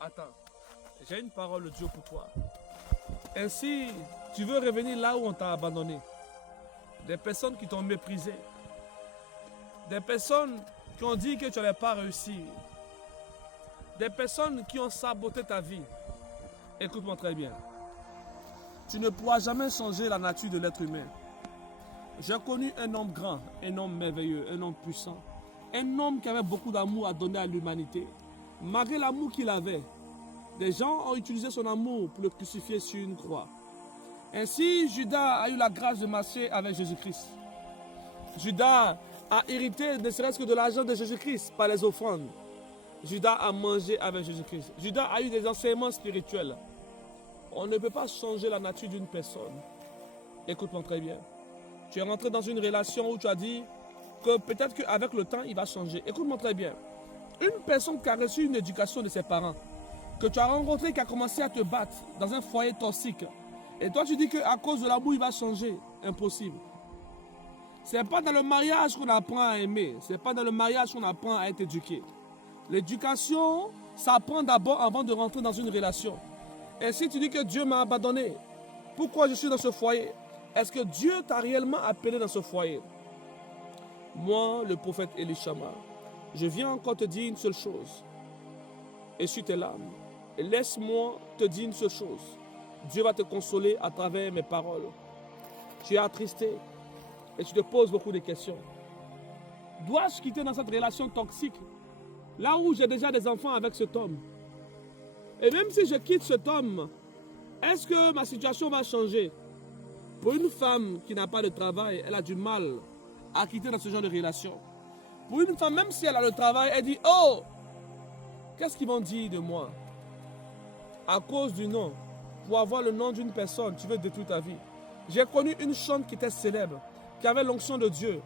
Attends, j'ai une parole de Dieu pour toi. Ainsi, tu veux revenir là où on t'a abandonné. Des personnes qui t'ont méprisé. Des personnes qui ont dit que tu n'allais pas réussir. Des personnes qui ont saboté ta vie. Écoute-moi très bien. Tu ne pourras jamais changer la nature de l'être humain. J'ai connu un homme grand, un homme merveilleux, un homme puissant. Un homme qui avait beaucoup d'amour à donner à l'humanité. Malgré l'amour qu'il avait, des gens ont utilisé son amour pour le crucifier sur une croix. Ainsi, Judas a eu la grâce de marcher avec Jésus-Christ. Judas a hérité ne serait-ce que de l'argent de Jésus-Christ par les offrandes. Judas a mangé avec Jésus-Christ. Judas a eu des enseignements spirituels. On ne peut pas changer la nature d'une personne. Écoute-moi très bien. Tu es rentré dans une relation où tu as dit que peut-être qu'avec le temps, il va changer. Écoute-moi très bien. Une personne qui a reçu une éducation de ses parents, que tu as rencontré, qui a commencé à te battre dans un foyer toxique, et toi tu dis qu'à cause de l'amour, il va changer. Impossible. Ce n'est pas dans le mariage qu'on apprend à aimer. Ce n'est pas dans le mariage qu'on apprend à être éduqué. L'éducation s'apprend d'abord avant de rentrer dans une relation. Et si tu dis que Dieu m'a abandonné, pourquoi je suis dans ce foyer? Est-ce que Dieu t'a réellement appelé dans ce foyer? Moi, le prophète Elishama, je viens encore te dire une seule chose. Essuie tes larmes. Et laisse-moi te dire une seule chose. Dieu va te consoler à travers mes paroles. Tu es attristé et tu te poses beaucoup de questions. Dois-je quitter dans cette relation toxique? Là où j'ai déjà des enfants avec cet homme. Et même si je quitte cet homme, est-ce que ma situation va changer? Pour une femme qui n'a pas de travail, elle a du mal à quitter dans ce genre de relation. Pour une femme, même si elle a le travail, elle dit « Oh, qu'est-ce qu'ils vont dire de moi ?» À cause du nom, pour avoir le nom d'une personne, tu veux détruire ta vie. J'ai connu une chante qui était célèbre, qui avait l'onction de Dieu,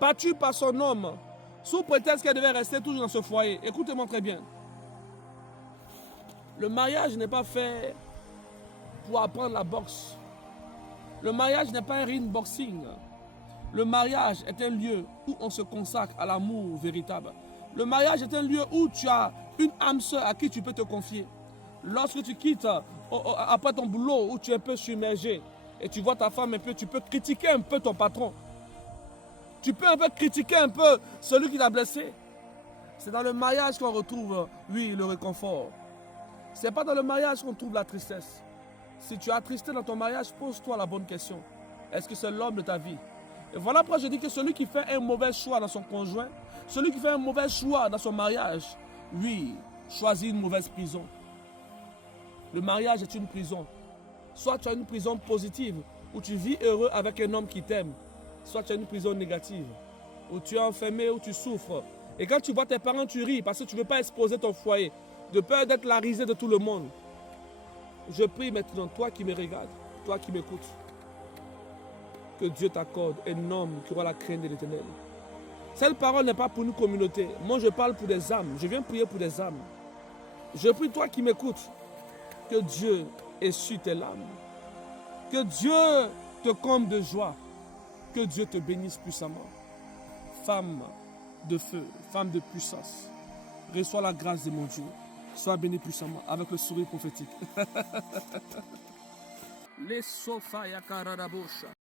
battue par son homme, sous prétexte qu'elle devait rester toujours dans ce foyer. Écoutez-moi très bien. Le mariage n'est pas fait pour apprendre la boxe. Le mariage n'est pas un ring boxing. Le mariage est un lieu où on se consacre à l'amour véritable. Le mariage est un lieu où tu as une âme sœur à qui tu peux te confier. Lorsque tu quittes après ton boulot où tu es un peu submergé et tu vois ta femme un peu, tu peux critiquer un peu ton patron. Tu peux un peu critiquer un peu celui qui t'a blessé. C'est dans le mariage qu'on retrouve, oui, le réconfort. Ce n'est pas dans le mariage qu'on trouve la tristesse. Si tu es attristé dans ton mariage, pose-toi la bonne question. Est-ce que c'est l'homme de ta vie? Et voilà pourquoi je dis que celui qui fait un mauvais choix dans son conjoint, celui qui fait un mauvais choix dans son mariage, oui, choisit une mauvaise prison. Le mariage est une prison. Soit tu as une prison positive, où tu vis heureux avec un homme qui t'aime. Soit tu as une prison négative, où tu es enfermé, où tu souffres. Et quand tu vois tes parents, tu ris parce que tu ne veux pas exposer ton foyer, de peur d'être la risée de tout le monde. Je prie maintenant, toi qui me regardes, toi qui m'écoutes, que Dieu t'accorde un homme qui aura la crainte de l'Éternel. Cette parole n'est pas pour une communauté. Moi, je parle pour des âmes. Je viens prier pour des âmes. Je prie, toi qui m'écoutes, que Dieu essuie tes larmes. Que Dieu te comble de joie. Que Dieu te bénisse puissamment. Femme de feu, femme de puissance, reçois la grâce de mon Dieu. Sois béni puissamment avec le sourire prophétique. Les sofas yakarabosha.